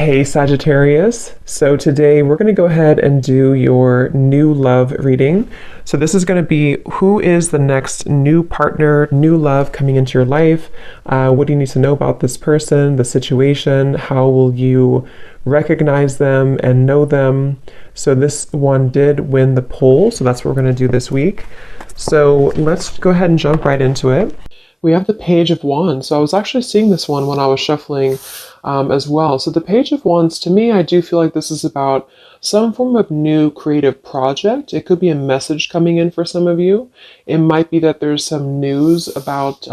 Hey Sagittarius, so today we're going to go ahead and do your new love reading. So this is going to be who is the next new partner, new love coming into your life. What do you need to know about this person, the situation? How will you recognize them and know them? So this one did win the poll, so that's what we're going to do this week. So let's go ahead and jump right into it. We have the Page of Wands. So I was actually seeing this one when I was shuffling as well. So the Page of Wands, to me, I do feel like this is about some form of new creative project. It could be a message coming in for some of you. It might be that there's some news about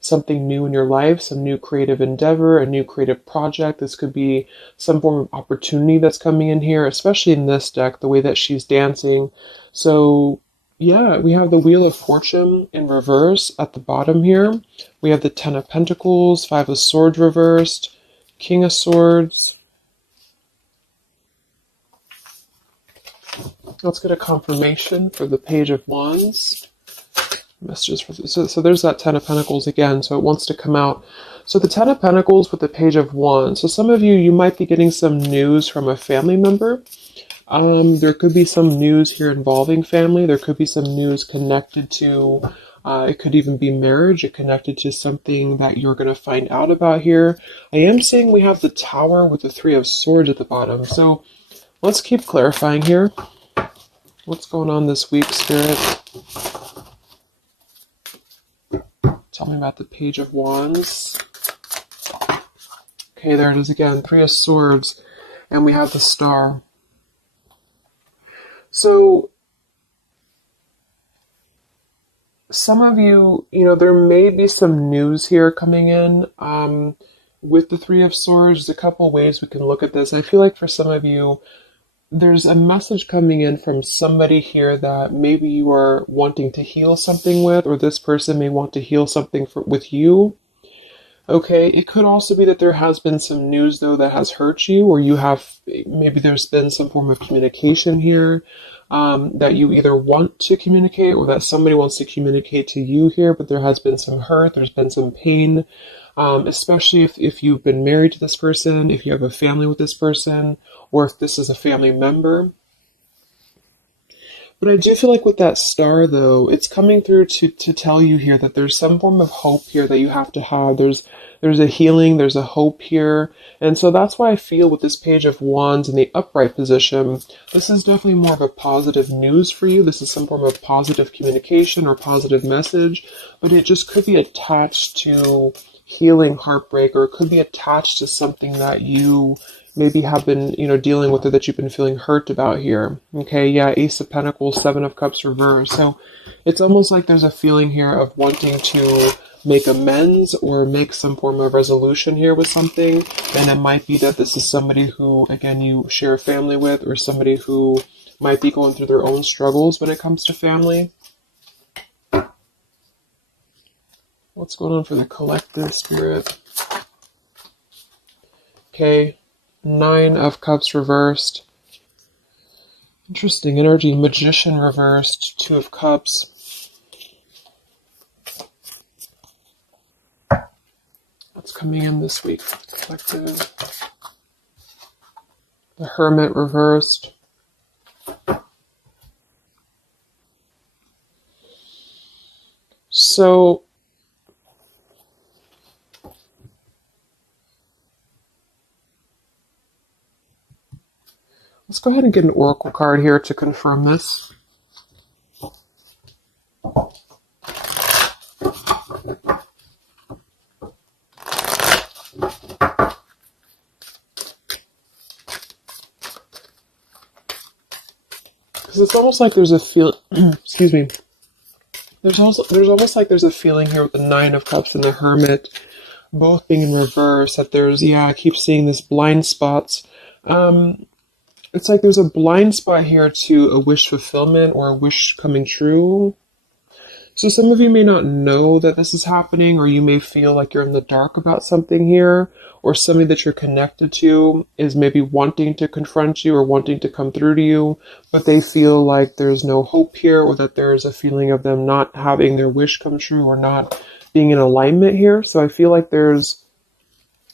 something new in your life, some new creative endeavor, a new creative project. This could be some form of opportunity that's coming in here, especially in this deck, the way that she's dancing. So yeah, we have the Wheel of Fortune in reverse at the bottom here. We have the Ten of Pentacles, Five of Swords reversed, King of Swords. Let's get a confirmation for the Page of Wands. Messages for so there's that Ten of Pentacles again, so it wants to come out. So the Ten of Pentacles with the Page of Wands. So some of you might be getting some news from a family member. There could be some news here involving family. There could be some news connected to, it could even be marriage. It connected to something that you're going to find out about here. I am seeing we have the Tower with the Three of Swords at the bottom. So let's keep clarifying here. What's going on this week, Spirit? Tell me about the Page of Wands. Okay, there it is again. Three of Swords. And we have the Star. So, some of you, there may be some news here coming in with the Three of Swords. There's a couple ways we can look at this. I feel like for some of you, there's a message coming in from somebody here that maybe you are wanting to heal something with, or this person may want to heal something with you. Okay, it could also be that there has been some news, though, that has hurt you, or maybe there's been some form of communication here that you either want to communicate or that somebody wants to communicate to you here, but there has been some hurt, there's been some pain, especially if you've been married to this person, if you have a family with this person, or if this is a family member. But I do feel like with that Star, though, it's coming through to tell you here that there's some form of hope here that you have to have. There's a healing, there's a hope here. And so that's why I feel with this Page of Wands in the upright position, this is definitely more of a positive news for you. This is some form of positive communication or positive message, but it just could be attached to healing heartbreak, or it could be attached to something that you maybe have been, dealing with, or that you've been feeling hurt about here. Okay, yeah, Ace of Pentacles, Seven of Cups reversed. So it's almost like there's a feeling here of wanting to make amends or make some form of resolution here with something. And it might be that this is somebody who, again, you share a family with, or somebody who might be going through their own struggles when it comes to family. What's going on for the collective, Spirit? Okay. Nine of Cups reversed. Interesting energy. Magician reversed. Two of Cups. What's coming in this week for the collective? The Hermit reversed. So let's go ahead and get an oracle card here to confirm this. Because it's almost like there's a excuse me. There's almost like there's a feeling here with the Nine of Cups and the Hermit both being in reverse, that there's, I keep seeing this blind spots. It's like there's a blind spot here to a wish fulfillment or a wish coming true. So some of you may not know that this is happening, or you may feel like you're in the dark about something here, or somebody that you're connected to is maybe wanting to confront you or wanting to come through to you, but they feel like there's no hope here, or that there's a feeling of them not having their wish come true or not being in alignment here. So I feel like there's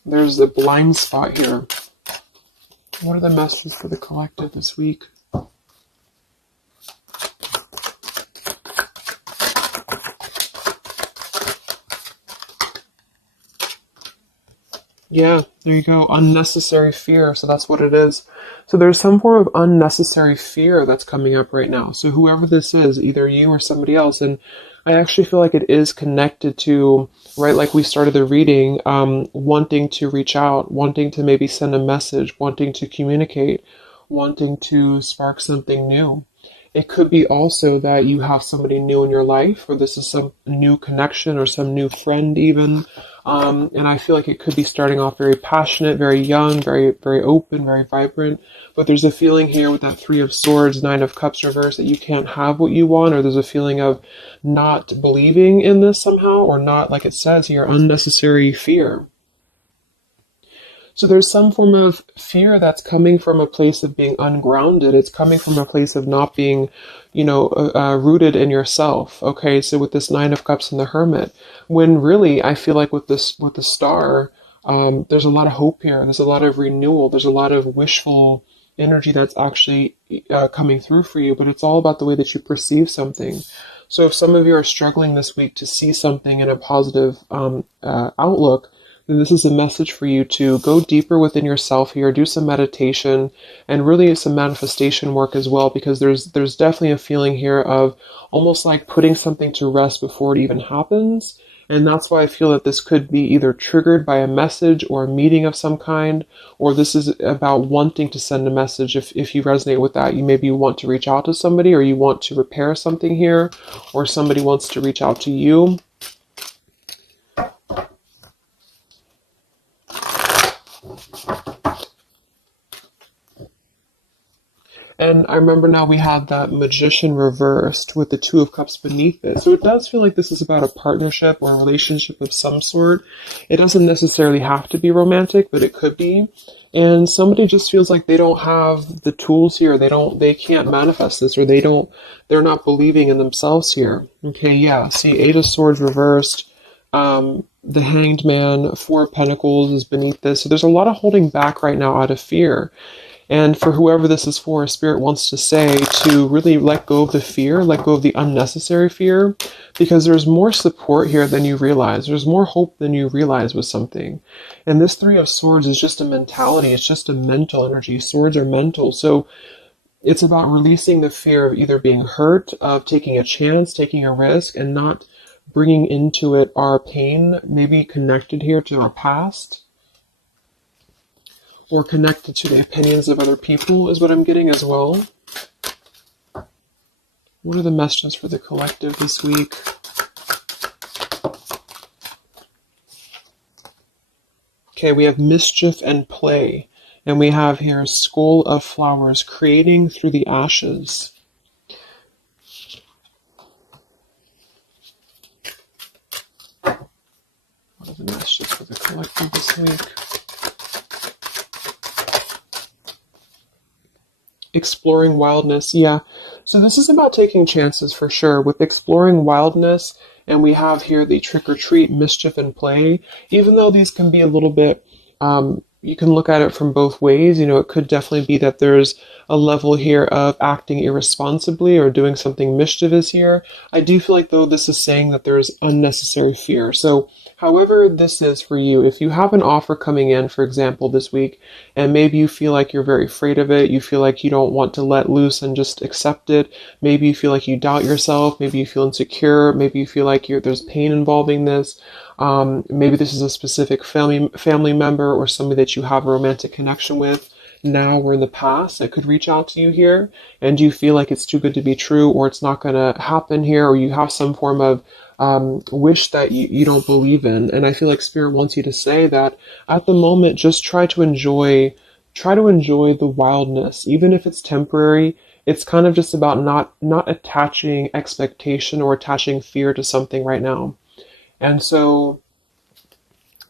a blind spot here. What are the messages for the collective this week? Yeah, there you go. Unnecessary fear. So that's what it is. So there's some form of unnecessary fear that's coming up right now. So whoever this is, either you or somebody else, and I actually feel like it is connected to, right, like we started the reading, wanting to reach out, wanting to maybe send a message, wanting to communicate, wanting to spark something new. It could be also that you have somebody new in your life, or this is some new connection or some new friend even. And I feel like it could be starting off very passionate, very young, very, very open, very vibrant. But there's a feeling here with that Three of Swords, Nine of Cups reverse, that you can't have what you want, or there's a feeling of not believing in this somehow, or not, like it says here, unnecessary fear. So there's some form of fear that's coming from a place of being ungrounded. It's coming from a place of not being, rooted in yourself. Okay, so with this Nine of Cups and the Hermit, when really I feel like with the Star, there's a lot of hope here. There's a lot of renewal. There's a lot of wishful energy that's actually coming through for you. But it's all about the way that you perceive something. So if some of you are struggling this week to see something in a positive outlook, then this is a message for you to go deeper within yourself here, do some meditation, and really some manifestation work as well, because there's definitely a feeling here of almost like putting something to rest before it even happens. And that's why I feel that this could be either triggered by a message or a meeting of some kind, or this is about wanting to send a message. If you resonate with that, you want to reach out to somebody, or you want to repair something here, or somebody wants to reach out to you. And I remember now we had that Magician reversed with the Two of Cups beneath it. So it does feel like this is about a partnership or a relationship of some sort. It doesn't necessarily have to be romantic, but it could be. And somebody just feels like they don't have the tools here. They can't manifest this, or they're not believing in themselves here. Okay, yeah. See, Eight of Swords reversed. The Hanged Man, Four of Pentacles is beneath this. So there's a lot of holding back right now out of fear. And for whoever this is for, Spirit wants to say to really let go of the fear, let go of the unnecessary fear, because there's more support here than you realize. There's more hope than you realize with something. And this Three of Swords is just a mentality. It's just a mental energy. Swords are mental. So it's about releasing the fear of either being hurt, of taking a chance, taking a risk, and not bringing into it our pain, maybe connected here to our past, or connected to the opinions of other people is what I'm getting as well. What are the messages for the collective this week? Okay, we have mischief and play. And we have here Skull of Flowers, creating through the ashes. What are the messages for the collective this week? Exploring wildness, yeah. So this is about taking chances for sure with exploring wildness, and we have here the trick or treat, mischief and play. Even though these can be a little bit, you can look at it from both ways. It could definitely be that there's a level here of acting irresponsibly or doing something mischievous here. I do feel like though this is saying that there's unnecessary fear. So however this is for you, if you have an offer coming in, for example, this week, and maybe you feel like you're very afraid of it, you feel like you don't want to let loose and just accept it, maybe you feel like you doubt yourself, maybe you feel insecure, maybe you feel like there's pain involving this, maybe this is a specific family member or somebody that you have a romantic connection with now or in the past that could reach out to you here, and you feel like it's too good to be true, or it's not going to happen here, or you have some form of wish that you don't believe in. And I feel like Spirit wants you to say that at the moment, just try to enjoy the wildness, even if it's temporary. It's kind of just about not attaching expectation or attaching fear to something right now. And so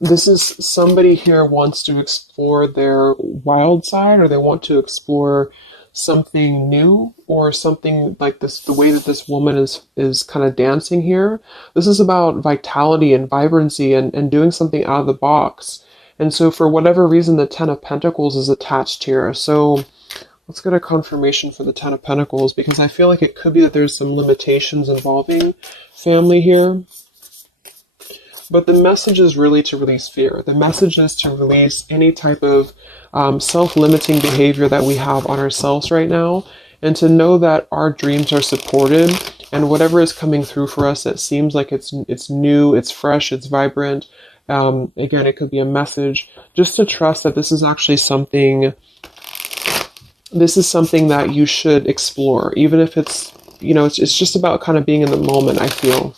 this is somebody here wants to explore their wild side, or they want to explore something new, or something like this, the way that this woman is kind of dancing here. This is about vitality and vibrancy and doing something out of the box. And so for whatever reason, the Ten of Pentacles is attached here. So let's get a confirmation for the Ten of Pentacles, because I feel like it could be that there's some limitations involving family here. But the message is really to release fear. The message is to release any type of self-limiting behavior that we have on ourselves right now, and to know that our dreams are supported, and whatever is coming through for us that seems like it's new, it's fresh, it's vibrant. Again, it could be a message, just to trust that this is actually something, that you should explore, even if it's, it's just about kind of being in the moment, I feel.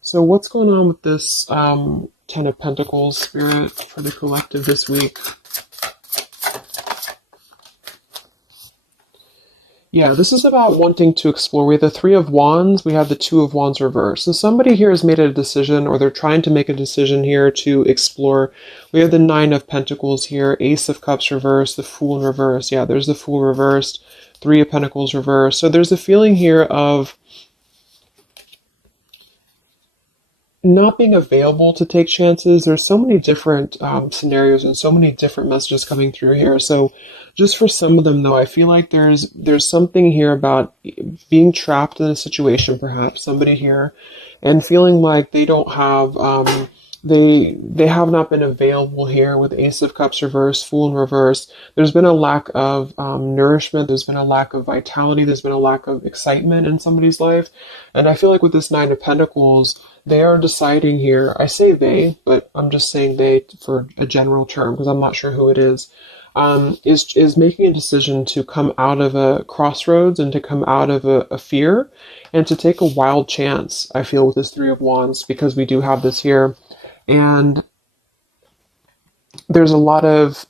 So what's going on with this Ten of Pentacles, Spirit, for the collective this week? Yeah, this is about wanting to explore. We have the Three of Wands, we have the Two of Wands reversed. So somebody here has made a decision, or they're trying to make a decision here to explore. We have the Nine of Pentacles here, Ace of Cups reversed, the Fool in reverse. Yeah, there's the Fool reversed, Three of Pentacles reversed. So there's a feeling here of not being available to take chances. There's so many different scenarios and so many different messages coming through here. So just for some of them, though, I feel like there's something here about being trapped in a situation, perhaps somebody here, and feeling like they don't have they have not been available here with Ace of Cups reversed, Fool in reverse. There's been a lack of nourishment. There's been a lack of vitality. There's been a lack of excitement in somebody's life. And I feel like with this Nine of Pentacles, they are deciding here, I say they, but I'm just saying they for a general term because I'm not sure who it is making a decision to come out of a crossroads and to come out of a fear and to take a wild chance, I feel, with this Three of Wands, because we do have this here. And there's a lot of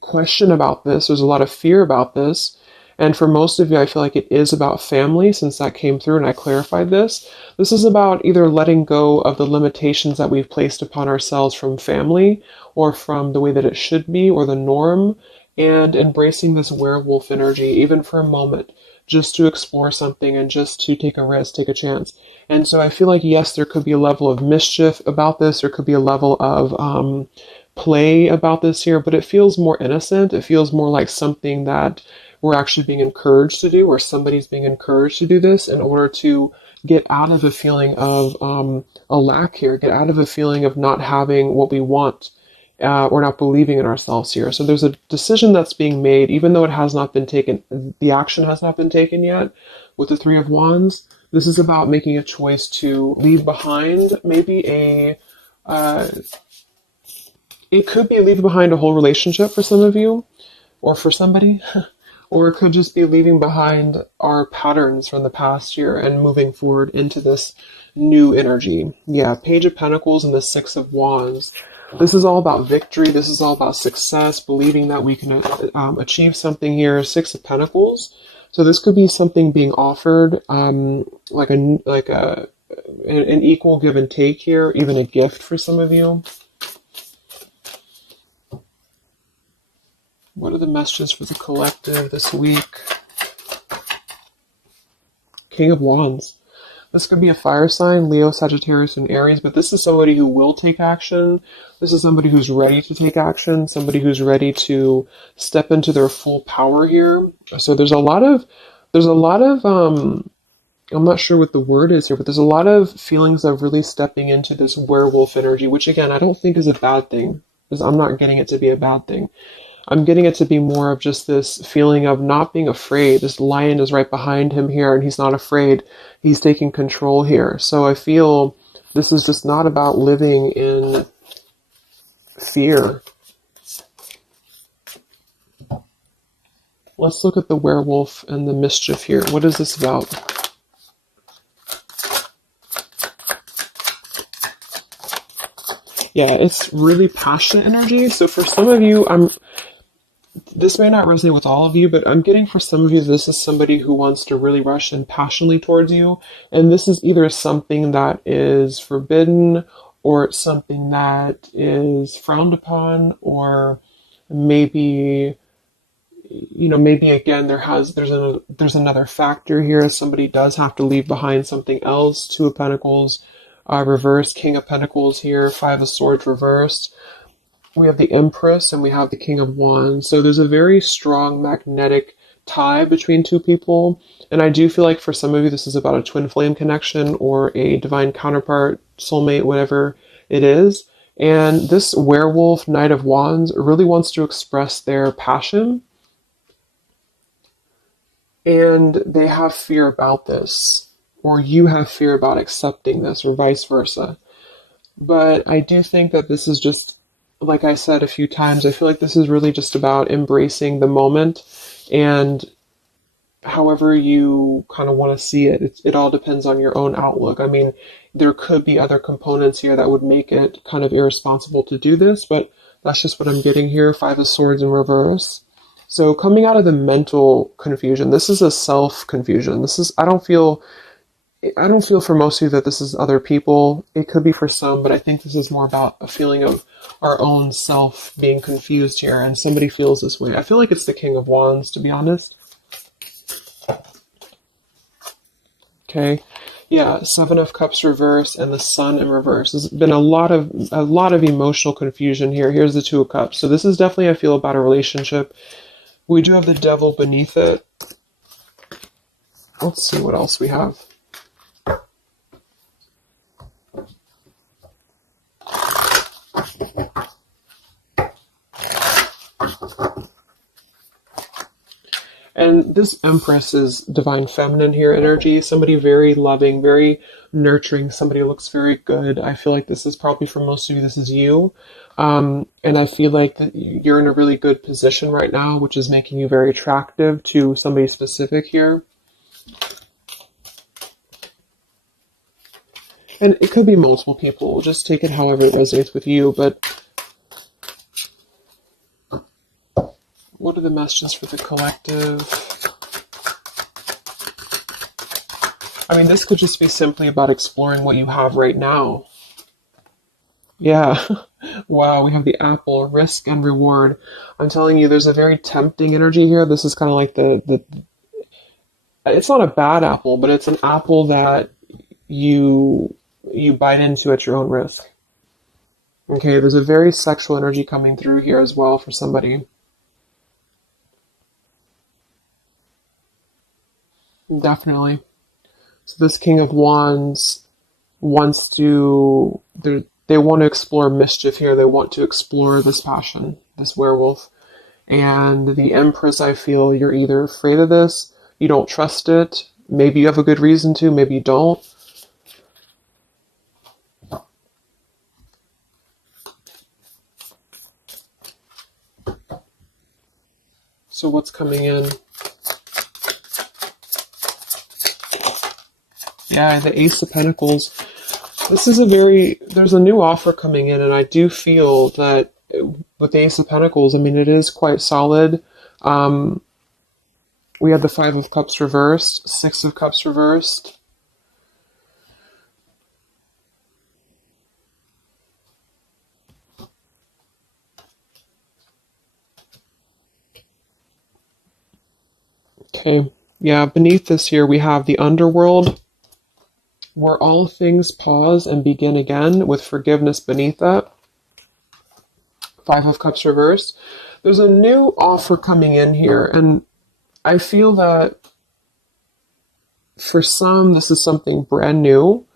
question about this. There's a lot of fear about this. And for most of you, I feel like it is about family, since that came through and I clarified this. This is about either letting go of the limitations that we've placed upon ourselves from family, or from the way that it should be, or the norm, and embracing this werewolf energy, even for a moment, just to explore something and just to take a risk, take a chance. And so I feel like, yes, there could be a level of mischief about this. There could be a level of play about this here, but it feels more innocent. It feels more like something that we're actually being encouraged to do, or somebody's being encouraged to do this in order to get out of a feeling of a lack here, get out of a feeling of not having what we want, or not believing in ourselves here. So there's a decision that's being made, even though it has not been taken, the action has not been taken yet with the Three of Wands. This is about making a choice to leave behind maybe it could be leaving behind a whole relationship for some of you, or for somebody. Or it could just be leaving behind our patterns from the past year and moving forward into this new energy. Yeah, Page of Pentacles and the Six of Wands. This is all about victory. This is all about success, believing that we can achieve something here. Six of Pentacles. So this could be something being offered, like an equal give and take here, even a gift for some of you. What are the messages for the collective this week? King of Wands. This could be a fire sign, Leo, Sagittarius, and Aries, but this is somebody who will take action. This is somebody who's ready to take action, somebody who's ready to step into their full power here. So there's a lot of, I'm not sure what the word is here, but there's a lot of feelings of really stepping into this werewolf energy, which again, I don't think is a bad thing, because I'm not getting it to be a bad thing. I'm getting it to be more of just this feeling of not being afraid. This lion is right behind him here, and he's not afraid. He's taking control here. So I feel this is just not about living in fear. Let's look at the werewolf and the mischief here. What is this about? Yeah, it's really passionate energy. So for some of you, this may not resonate with all of you, but I'm getting for some of you, this is somebody who wants to really rush in passionately towards you. And this is either something that is forbidden, or it's something that is frowned upon, or maybe maybe again there's another factor here. Somebody does have to leave behind something else. Two of Pentacles reversed, King of Pentacles here, Five of Swords reversed. We have the Empress and we have the King of Wands. So there's a very strong magnetic tie between two people. And I do feel like for some of you, this is about a twin flame connection or a divine counterpart, soulmate, whatever it is. And this werewolf, Knight of Wands, really wants to express their passion. And they have fear about this, or you have fear about accepting this, or vice versa. But I do think that this is just, like I said a few times, I feel like this is really just about embracing the moment, and however you kind of want to see it, it all depends on your own outlook. I mean, there could be other components here that would make it kind of irresponsible to do this, but that's just what I'm getting here. Five of Swords in reverse. So coming out of the mental confusion, this is a self-confusion. I don't feel for most of you that this is other people. It could be for some, but I think this is more about a feeling of our own self being confused here, and somebody feels this way. I feel like it's the King of Wands, to be honest. Okay. Yeah, Seven of Cups reverse and the Sun in reverse. There's been a lot of emotional confusion here. Here's the Two of Cups. So this is definitely, I feel, about a relationship. We do have the Devil beneath it. Let's see what else we have. And this Empress is divine feminine here energy. Somebody very loving, very nurturing. Somebody who looks very good. I feel like this is probably for most of you, this is you. And I feel like that you're in a really good position right now, which is making you very attractive to somebody specific here. And it could be multiple people. Just take it however it resonates with you. But what are the messages for the collective? I mean, this could just be simply about exploring what you have right now. Yeah. Wow, we have the apple, risk and reward. I'm telling you, there's a very tempting energy here. This is kind of like it's not a bad apple, but it's an apple that you bite into at your own risk. Okay, there's a very sexual energy coming through here as well for somebody. Definitely. So this King of Wands wants to, they want to explore mischief here. They want to explore this passion, this werewolf. And the Empress, I feel you're either afraid of this, you don't trust it, maybe you have a good reason to, maybe you don't. So what's coming in? Yeah, the Ace of Pentacles. This is there's a new offer coming in, and I do feel that with the Ace of Pentacles, I mean, it is quite solid. We have the Five of Cups reversed, Six of Cups reversed. Okay, yeah, beneath this here, we have the Underworld, where all things pause and begin again, with forgiveness beneath that. Five of Cups reversed. There's a new offer coming in here, and I feel that for some, this is something brand new,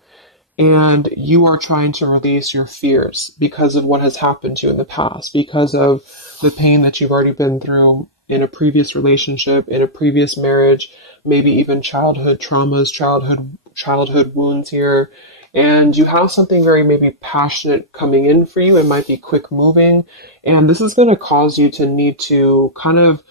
and you are trying to release your fears because of what has happened to you in the past, because of the pain that you've already been through in a previous relationship, in a previous marriage, maybe even childhood traumas, childhood wounds here. And you have something very maybe passionate coming in for you. It might be quick moving. And this is going to cause you to need to kind of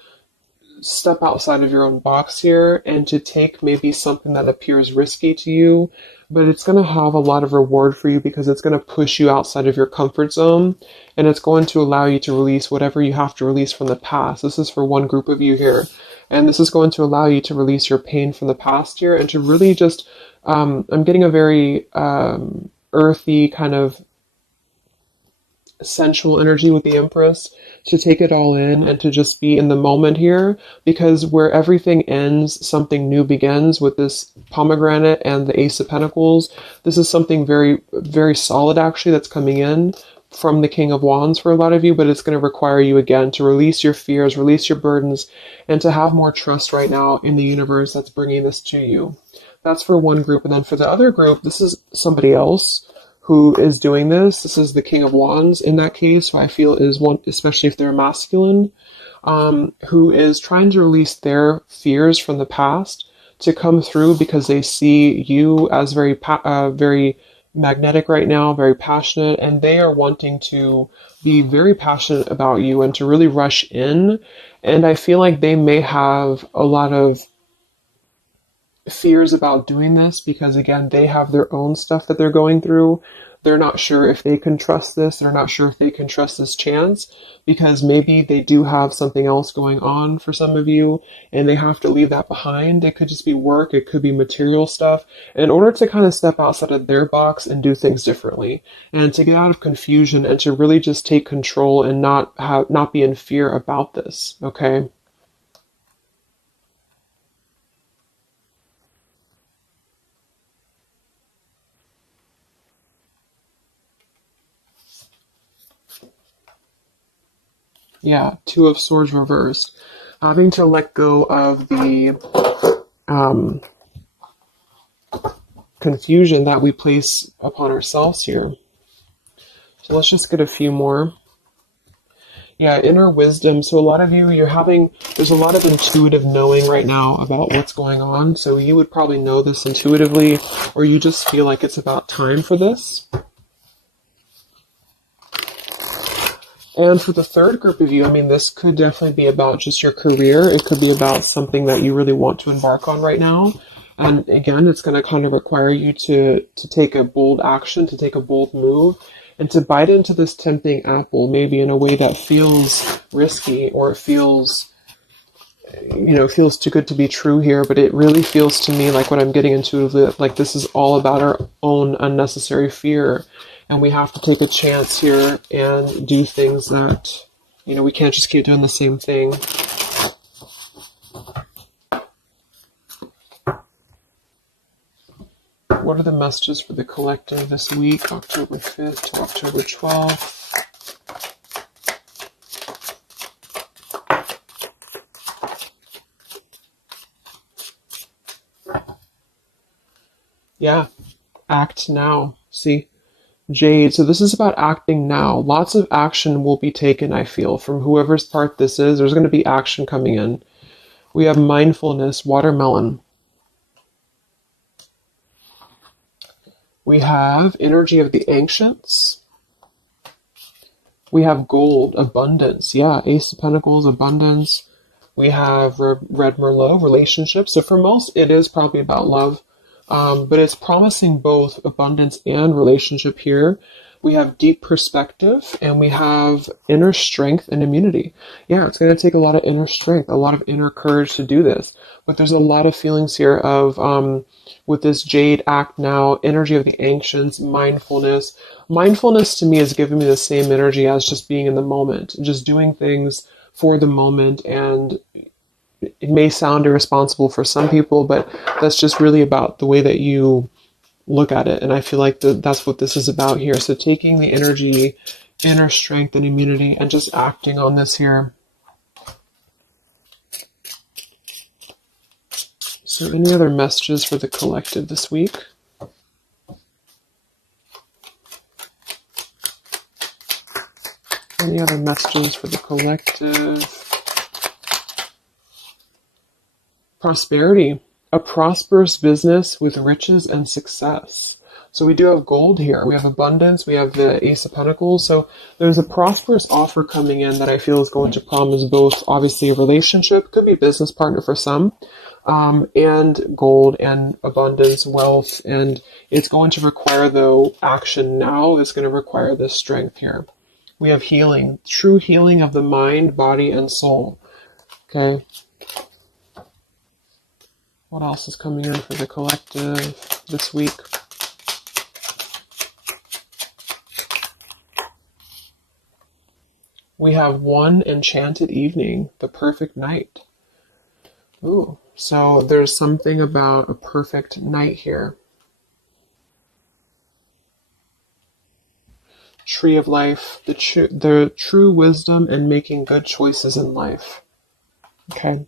step outside of your own box here and to take maybe something that appears risky to you, but it's going to have a lot of reward for you because it's going to push you outside of your comfort zone, and it's going to allow you to release whatever you have to release from the past. This is for one group of you here, and this is going to allow you to release your pain from the past here and to really just, I'm getting a very earthy kind of sensual energy with the Empress, to take it all in and to just be in the moment here, because where everything ends, something new begins with this pomegranate and the Ace of Pentacles. This is something very, very solid actually that's coming in from the King of Wands for a lot of you, but it's going to require you again to release your fears, release your burdens, and to have more trust right now in the universe that's bringing this to you. That's for one group. And then for the other group, this is somebody else who is doing this. This is the King of Wands in that case, who I feel is one, especially if they're masculine, who is trying to release their fears from the past to come through because they see you as very, very magnetic right now, very passionate, and they are wanting to be very passionate about you and to really rush in. And I feel like they may have a lot of fears about doing this because, again, they have their own stuff that they're going through. They're not sure if they can trust this. They're not sure if they can trust this chance because maybe they do have something else going on for some of you and they have to leave that behind. It could just be work. It could be material stuff in order to kind of step outside of their box and do things differently and to get out of confusion and to really just take control and not be in fear about this. Okay. Yeah, Two of Swords reversed. Having to let go of the confusion that we place upon ourselves here. So let's just get a few more. Yeah, inner wisdom. So a lot of you, there's a lot of intuitive knowing right now about what's going on. So you would probably know this intuitively, or you just feel like it's about time for this. And for the third group of you, I mean, this could definitely be about just your career. It could be about something that you really want to embark on right now. And again, it's going to kind of require you to take a bold action, to take a bold move, and to bite into this tempting apple, maybe in a way that feels risky or it feels too good to be true here. But it really feels to me like what I'm getting intuitively, like this is all about our own unnecessary fear. And we have to take a chance here and do things that, we can't just keep doing the same thing. What are the messages for the collective this week, October 5th to October 12th? Yeah, act now. See? Jade, so this is about acting now. Lots of action will be taken, I feel, from whoever's part this is. There's going to be action coming in. We have mindfulness, watermelon. We have energy of the ancients. We have gold, abundance. Yeah, Ace of Pentacles, abundance. We have Red Merlot, relationships. So for most, it is probably about love. But it's promising both abundance and relationship here. We have deep perspective and we have inner strength and immunity. Yeah, it's going to take a lot of inner strength, a lot of inner courage to do this. But there's a lot of feelings here of, with this Jade, act now, energy of the ancients, mindfulness. Mindfulness to me is giving me the same energy as just being in the moment, just doing things for the moment. And it may sound irresponsible for some people, but that's just really about the way that you look at it. And I feel like that's what this is about here. So taking the energy, inner strength and immunity and just acting on this here. So any other messages for the collective this week? Any other messages for the collective? Prosperity, a prosperous business with riches and success. So we do have gold here. We have abundance. We have the Ace of Pentacles. So there's a prosperous offer coming in that I feel is going to promise both, obviously, a relationship, could be a business partner for some, and gold and abundance, wealth. And it's going to require, though, action now. It's going to require this strength here. We have healing, true healing of the mind, body, and soul. Okay. What else is coming in for the collective this week? We have one enchanted evening, the perfect night. Ooh, so there's something about a perfect night here. Tree of life, the true wisdom and making good choices in life. Okay.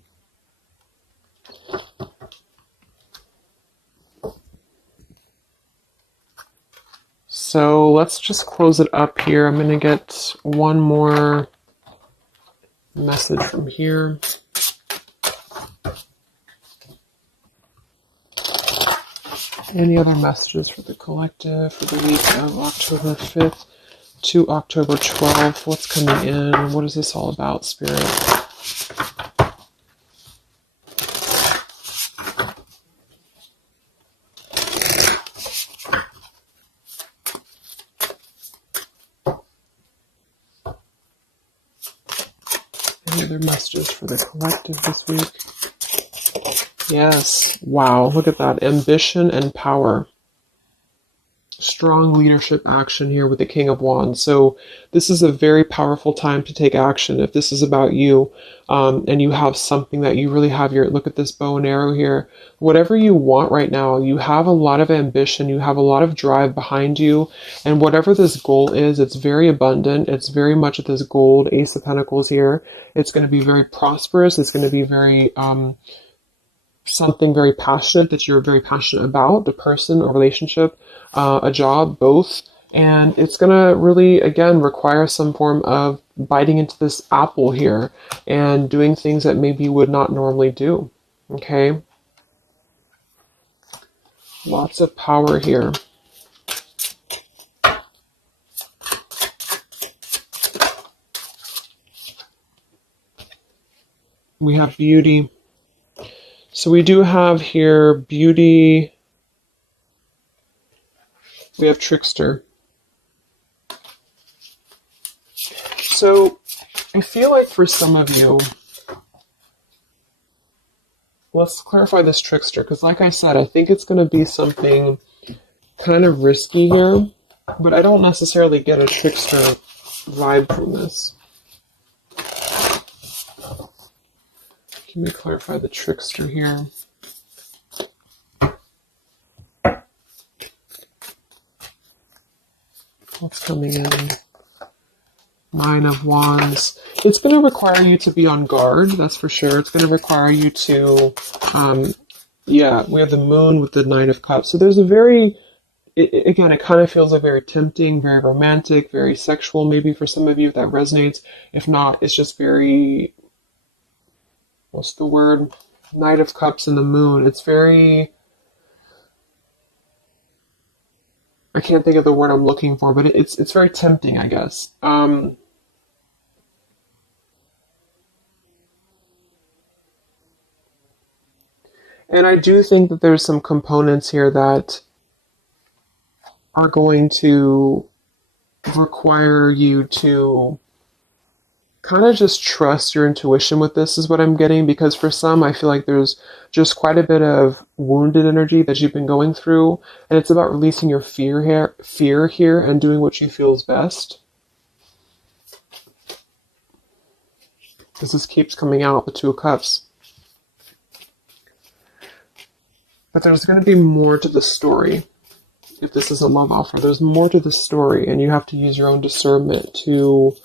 So let's just close it up here. I'm going to get one more message from here. Any other messages for the collective for the week of October 5th to October 12th? What's coming in? What is this all about, Spirit? Any other messages for the collective this week? Yes. Wow. Look at that. Ambition and power. Strong leadership action here with the King of Wands. So this is a very powerful time to take action. If this is about you, and you have something that you really have your, look at this bow and arrow here, whatever you want right now, you have a lot of ambition, you have a lot of drive behind you, and whatever this goal is, it's very abundant. It's very much this gold, Ace of Pentacles here. It's going to be very prosperous. It's going to be very, something very passionate that you're very passionate about, the person, a relationship, a job, both. And it's going to really, again, require some form of biting into this apple here and doing things that maybe you would not normally do. Okay? Lots of power here. We have beauty. So we do have here beauty. We have trickster. So I feel like for some of you, let's clarify this trickster, because like I said, I think it's going to be something kind of risky here, but I don't necessarily get a trickster vibe from this. Let me clarify the trickster here. What's coming in? Nine of Wands. It's going to require you to be on guard, that's for sure. It's going to require you to, yeah, we have the Moon with the Nine of Cups. So there's a very, again, it kind of feels like very tempting, very romantic, very sexual, maybe for some of you if that resonates. If not, it's just very, what's the word? Knight of Cups and the Moon. It's very, I can't think of the word I'm looking for, but it's very tempting, I guess. And I do think that there's some components here that are going to require you to kind of just trust your intuition with this, is what I'm getting, because for some, I feel like there's just quite a bit of wounded energy that you've been going through, and it's about releasing your fear here and doing what you feel is best. Because this keeps coming out, the Two of Cups. But there's going to be more to the story. If this is a love offer, there's more to the story, and you have to use your own discernment to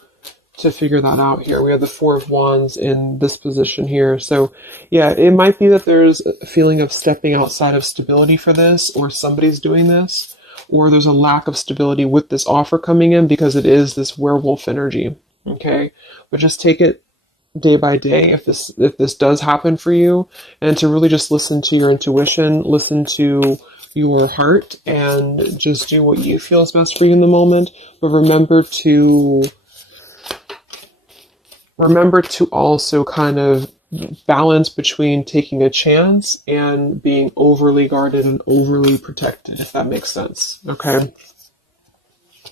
figure that out here. We have the Four of Wands in this position here. So yeah, it might be that there's a feeling of stepping outside of stability for this, or somebody's doing this, or there's a lack of stability with this offer coming in because it is this werewolf energy. Okay, but just take it day by day if this does happen for you, and to really just listen to your intuition, listen to your heart, and just do what you feel is best for you in the moment. But remember to also kind of balance between taking a chance and being overly guarded and overly protected, if that makes sense. Okay?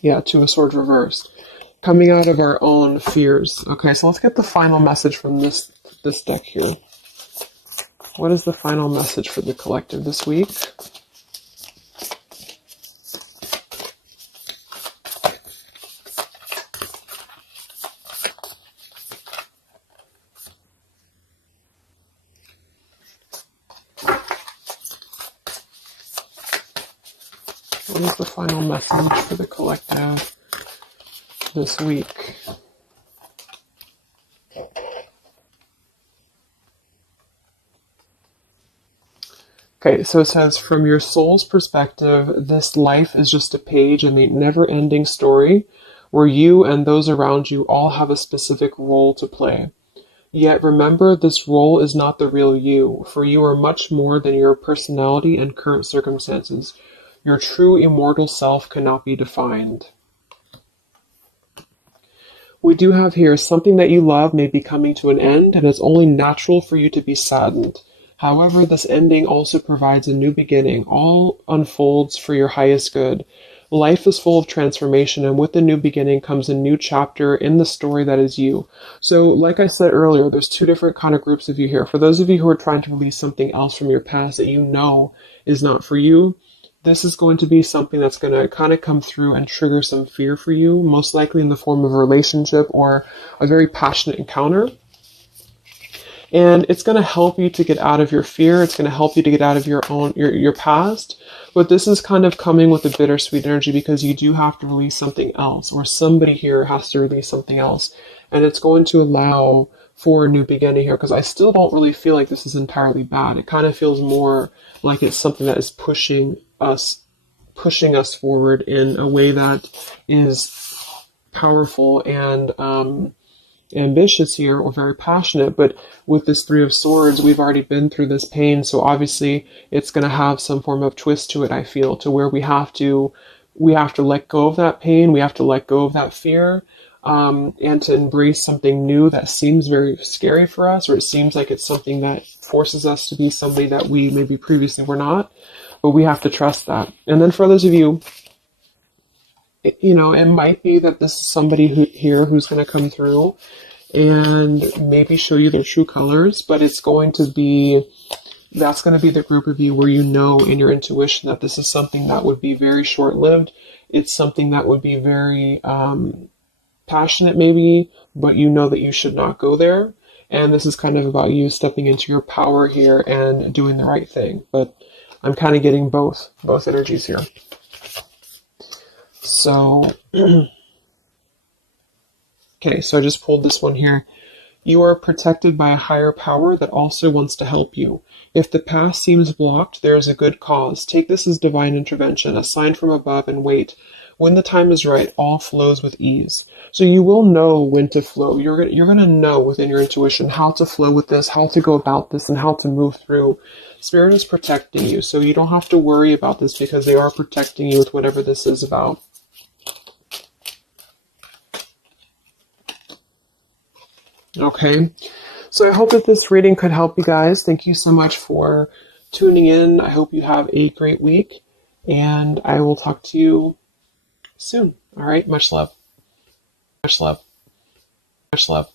Yeah, Two of Swords reversed. Coming out of our own fears. Okay, so let's get the final message from this deck here. What is the final message for the collective this week? What is the final message for the collective this week? Okay, so it says, from your soul's perspective, this life is just a page in the never-ending story where you and those around you all have a specific role to play. Yet remember, this role is not the real you, for you are much more than your personality and current circumstances. Your true immortal self cannot be defined. We do have here, something that you love may be coming to an end, and it's only natural for you to be saddened. However, this ending also provides a new beginning. All unfolds for your highest good. Life is full of transformation, and with the new beginning comes a new chapter in the story that is you. So, like I said earlier, there's two different kind of groups of you here. For those of you who are trying to release something else from your past that you know is not for you, this is going to be something that's going to kind of come through and trigger some fear for you, most likely in the form of a relationship or a very passionate encounter. And it's going to help you to get out of your fear. It's going to help you to get out of your past. But this is kind of coming with a bittersweet energy because you do have to release something else, or somebody here has to release something else. And it's going to allow for a new beginning here, because I still don't really feel like this is entirely bad. It kind of feels more like it's something that is pushing us forward in a way that is powerful and ambitious here, or very passionate. But with this Three of Swords, we've already been through this pain, so obviously it's going to have some form of twist to it, I feel, to where we have to let go of that pain, we have to let go of that fear, and to embrace something new that seems very scary for us, or it seems like it's something that forces us to be somebody that we maybe previously were not, but we have to trust that. And then for those of you, you know, it might be that this is somebody who's going to come through and maybe show you their true colors, but that's going to be the group of you where you know in your intuition that this is something that would be very short-lived. It's something that would be very passionate maybe, but you know that you should not go there. And this is kind of about you stepping into your power here and doing the right thing. But I'm kind of getting both energies here. So, okay, so I just pulled this one here. You are protected by a higher power that also wants to help you. If the path seems blocked, there is a good cause. Take this as divine intervention, a sign from above, and wait. When the time is right, all flows with ease. So you will know when to flow. You're going to know within your intuition how to flow with this, how to go about this, and how to move through. Spirit is protecting you, so you don't have to worry about this because they are protecting you with whatever this is about. Okay, so I hope that this reading could help you guys. Thank you so much for tuning in. I hope you have a great week, and I will talk to you soon. All right, much love. Much love. Much love.